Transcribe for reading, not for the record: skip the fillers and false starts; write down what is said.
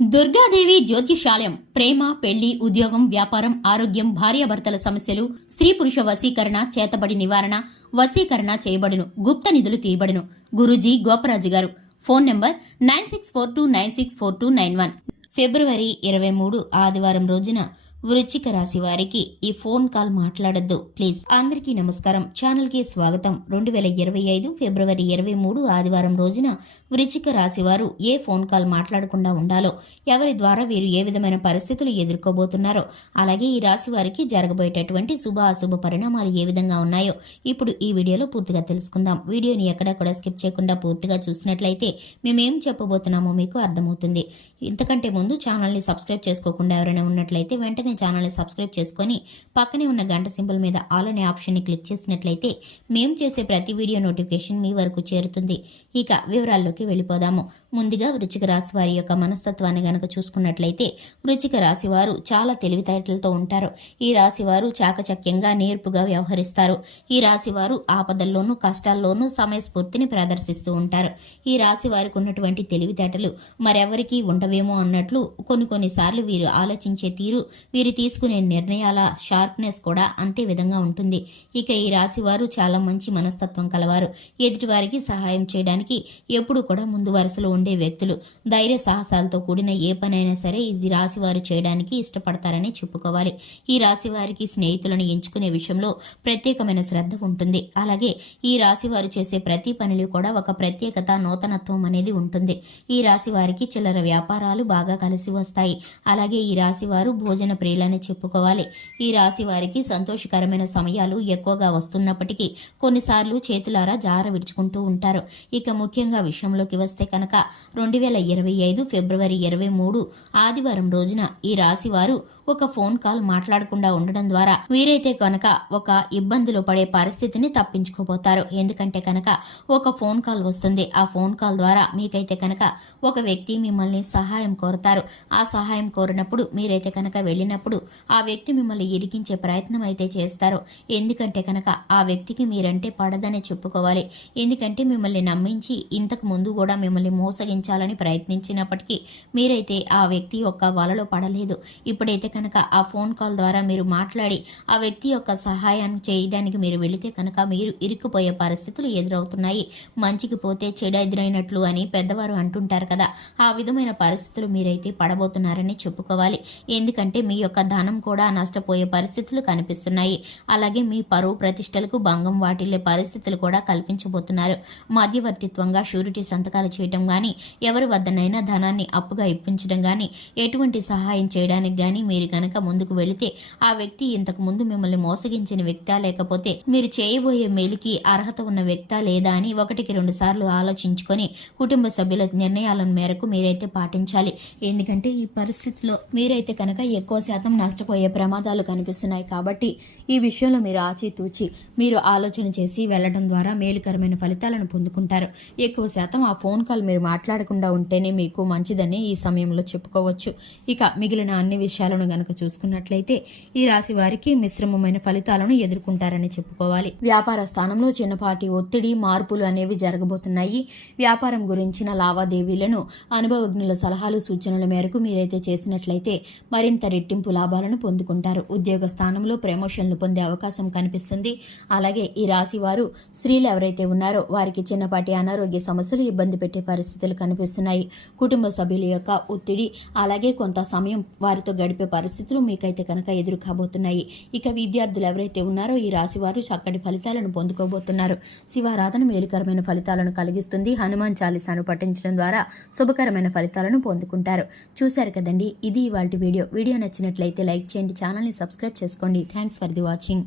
దుర్గాదేవి జ్యోతిషాలయం ప్రేమ, పెళ్లి, ఉద్యోగం, వ్యాపారం, ఆరోగ్యం, భార్యాభర్తల సమస్యలు, స్త్రీ పురుష వశీకరణ, చేతబడి నివారణ, వశీకరణ చేయబడును, గుప్త నిధులు తీయబడును. గురూజీ గోపరాజు గారు. Phone number 9642964291. ఫిబ్రవరి 23 ఆదివారం రోజున వృశ్చిక రాశి వారికి ఈ ఫోన్ కాల్ మాట్లాడొద్దు ప్లీజ్. అందరికీ నమస్కారం. ఛానల్ కి స్వాగతం. 2025 ఫిబ్రవరి 23 ఆదివారం రోజున వృశ్చిక రాశి వారు ఏ ఫోన్ కాల్ మాట్లాడకుండా ఉండాలో, ఎవరి ద్వారా వీరు ఏ విధమైన పరిస్థితులు ఎదుర్కోబోతున్నారో, అలాగే ఈ రాశి వారికి జరగబోయేటటువంటి శుభ అశుభ పరిణామాలు ఏ విధంగా ఉన్నాయో ఇప్పుడు ఈ వీడియోలో పూర్తిగా తెలుసుకుందాం. వీడియోని ఎక్కడా కూడా స్కిప్ చేయకుండా పూర్తిగా చూసినట్లయితే మేమేం చెప్పబోతున్నామో మీకు అర్థమవుతుంది. ఇంతకంటే ముందు ఛానల్ని సబ్స్క్రైబ్ చేసుకోకుండా ఎవరైనా ఉన్నట్లయితే వెంటనే ఛానల్ని సబ్స్క్రైబ్ చేసుకొని పక్కనే ఉన్న గంట సింబల్ మీద ఆల్ అనే ఆప్షన్ని క్లిక్ చేసినట్లయితే మేము చేసే ప్రతి వీడియో నోటిఫికేషన్ మీ వరకు చేరుతుంది. ఇక వివరాల్లోకి వెళ్ళిపోదాము. ముందుగా వృశ్చిక రాశి వారి యొక్క మనస్తత్వాన్ని గనక చూసుకున్నట్లయితే వృశ్చిక రాశి వారు చాలా తెలివితేటలతో ఉంటారు. ఈ రాశి వారు చాకచక్యంగా నేర్పుగా వ్యవహరిస్తారు. ఈ రాశి వారు ఆపదల్లోనూ కష్టాల్లోనూ సమయస్ఫూర్తిని ప్రదర్శిస్తూ ఉంటారు. ఈ రాశి వారికి ఉన్నటువంటి తెలివితేటలు మరెవరికీ ఉండవేమో అన్నట్లు కొన్నిసార్లు వీరు ఆలోచించే తీరు, వీరు తీసుకునే నిర్ణయాల షార్ప్నెస్ కూడా అంతే విధంగా ఉంటుంది. ఇక ఈ రాశి వారు చాలా మంచి మనస్తత్వం కలవారు. ఎదుటివారికి సహాయం చేయడానికి ఎప్పుడు కూడా ముందు వరుసలో ఉండే వ్యక్తులు. ధైర్య సాహసాలతో కూడిన ఏ పనైనా సరే ఈ రాశి వారు చేయడానికి ఇష్టపడతారని చెప్పుకోవాలి. ఈ రాశి వారికి స్నేహితులను ఎంచుకునే విషయంలో ప్రత్యేకమైన శ్రద్ధ ఉంటుంది. అలాగే ఈ రాశి వారు చేసే ప్రతి పనిలో కూడా ఒక ప్రత్యేకత, నూతనత్వం అనేది ఉంటుంది. ఈ రాశి వారికి చిల్లర వ్యాపారాలు బాగా కలిసి వస్తాయి. అలాగే ఈ రాశి వారు భోజన ప్రియులని చెప్పుకోవాలి. ఈ రాశి వారికి సంతోషకరమైన సమయాలు ఎక్కువగా వస్తున్నప్పటికీ కొన్నిసార్లు చేతులారా జార విడుచుకుంటూ ఉంటారు. ఇక ముఖ్యంగా విషయంలోకి వస్తే కనుక 2025 ఫిబ్రవరి 23 ఆదివారం రోజున ఈ రాశి వారు ఒక ఫోన్ కాల్ మాట్లాడకుండా ఉండడం ద్వారా వీరైతే కనుక ఒక ఇబ్బందులు పడే పరిస్థితిని తప్పించుకోబోతారు. ఎందుకంటే కనుక ఒక ఫోన్ కాల్ వస్తుంది. ఆ ఫోన్ కాల్ ద్వారా మీకైతే కనుక ఒక వ్యక్తి మిమ్మల్ని సహాయం కోరుతారు. ఆ సహాయం కోరినప్పుడు మీరైతే కనుక వెళ్ళినప్పుడు ఆ వ్యక్తి మిమ్మల్ని ఇరికించే ప్రయత్నం అయితే చేస్తారు. ఎందుకంటే కనుక ఆ వ్యక్తికి మీరంటే పడదనే చెప్పుకోవాలి. ఎందుకంటే మిమ్మల్ని నమ్మించి ఇంతకు ముందు కూడా మిమ్మల్ని మోసగించాలని ప్రయత్నించినప్పటికీ మీరైతే ఆ వ్యక్తి యొక్క వలలో పడలేదు. ఇప్పుడైతే కనుక ఆ ఫోన్ కాల్ ద్వారా మీరు మాట్లాడి ఆ వ్యక్తి యొక్క సహాయాన్ని చేయడానికి మీరు వెళితే కనుక మీరు ఇరుక్కుపోయే పరిస్థితులు ఎదురవుతున్నాయి. మంచికి పోతే చెడు ఎదురైనట్లు అని పెద్దవారు అంటుంటారు కదా, ఆ విధమైన పరిస్థితులు మీరైతే పడబోతున్నారని చెప్పుకోవాలి. ఎందుకంటే మీ యొక్క ధనం కూడా నష్టపోయే పరిస్థితులు కనిపిస్తున్నాయి. అలాగే మీ పరువు ప్రతిష్టలకు భంగం వాటిల్లే పరిస్థితులు కూడా కల్పించబోతున్నారు. మధ్యవర్తిత్వంగా షూరిటీ సంతకాలు చేయడం గాని, ఎవరి వద్దనైనా ధనాన్ని అప్పుగా ఇప్పించడం గాని, ఎటువంటి సహాయం చేయడానికి గాని మీరు గనక ముందుకు వెళితే ఆ వ్యక్తి ఇంతకు ముందు మిమ్మల్ని మోసగించిన వ్యక్తా, లేకపోతే మీరు చేయబోయే మేలుకి అర్హత ఉన్న వ్యక్తా లేదా అని 1-2 సార్లు ఆలోచించుకొని కుటుంబ సభ్యుల నిర్ణయాల మేరకు మీరైతే పాటించాలి. ఎందుకంటే ఈ పరిస్థితిలో మీరైతే కనుక ఎక్కువ శాతం నష్టపోయే ప్రమాదాలు కనిపిస్తున్నాయి. కాబట్టి ఈ విషయంలో మీరు ఆచితూచి మీరు ఆలోచన చేసి వెళ్లడం ద్వారా మేలుకరమైన ఫలితాలను పొందుకుంటారు. ఎక్కువ శాతం ఆ ఫోన్ కాల్ మీరు మాట్లాడకుండా ఉంటేనే మీకు మంచిదని ఈ సమయంలో చెప్పుకోవచ్చు. ఇక మిగిలిన అన్ని విషయాలను గనక చూసుకున్నట్లయితే ఈ రాశి వారికి మిశ్రమమైన ఫలితాలను ఎదుర్కొంటారని చెప్పుకోవాలి. వ్యాపార స్థానంలో చిన్నపాటి ఒత్తిడి, మార్పులు అనేవి జరగబోతున్నాయి. వ్యాపారం గురించిన లావాదేవీలను అనుభవజ్ఞుల సలహాలు, సూచనల మేరకు మీరైతే చేసినట్లయితే మరింత రెట్టింపు లాభాలను పొందుకుంటారు. ఉద్యోగ స్థానంలో ప్రమోషన్లు పొందే అవకాశం కనిపిస్తుంది. అలాగే ఈ రాశి వారు స్త్రీలు ఎవరైతే ఉన్నారో వారికి చిన్నపాటి అనారోగ్య సమస్యలు ఇబ్బంది పెట్టే పరిస్థితులు కనిపిస్తున్నాయి. కుటుంబ సభ్యుల యొక్క ఒత్తిడి, అలాగే కొంత సమయం వారితో గడిపే పరిస్థితులు మీకైతే కనుక ఎదురు కాబోతున్నాయి. ఇక విద్యార్థులు ఎవరైతే ఉన్నారో ఈ రాశి వారు చక్కటి ఫలితాలను పొందుకోబోతున్నారు. శివారాధన మేలుకరమైన ఫలితాలను కలిగిస్తుంది. హనుమాన్ చాలీసాను పఠించడం ద్వారా శుభకరమైన ఫలితాలను పొందుకుంటారు. చూశారు కదండి, ఇది ఇవాల్టి వీడియో. వీడియో నచ్చినట్లయితే లైక్ చేయండి, ఛానల్ని సబ్స్క్రైబ్ చేసుకోండి. Thanks for the watching.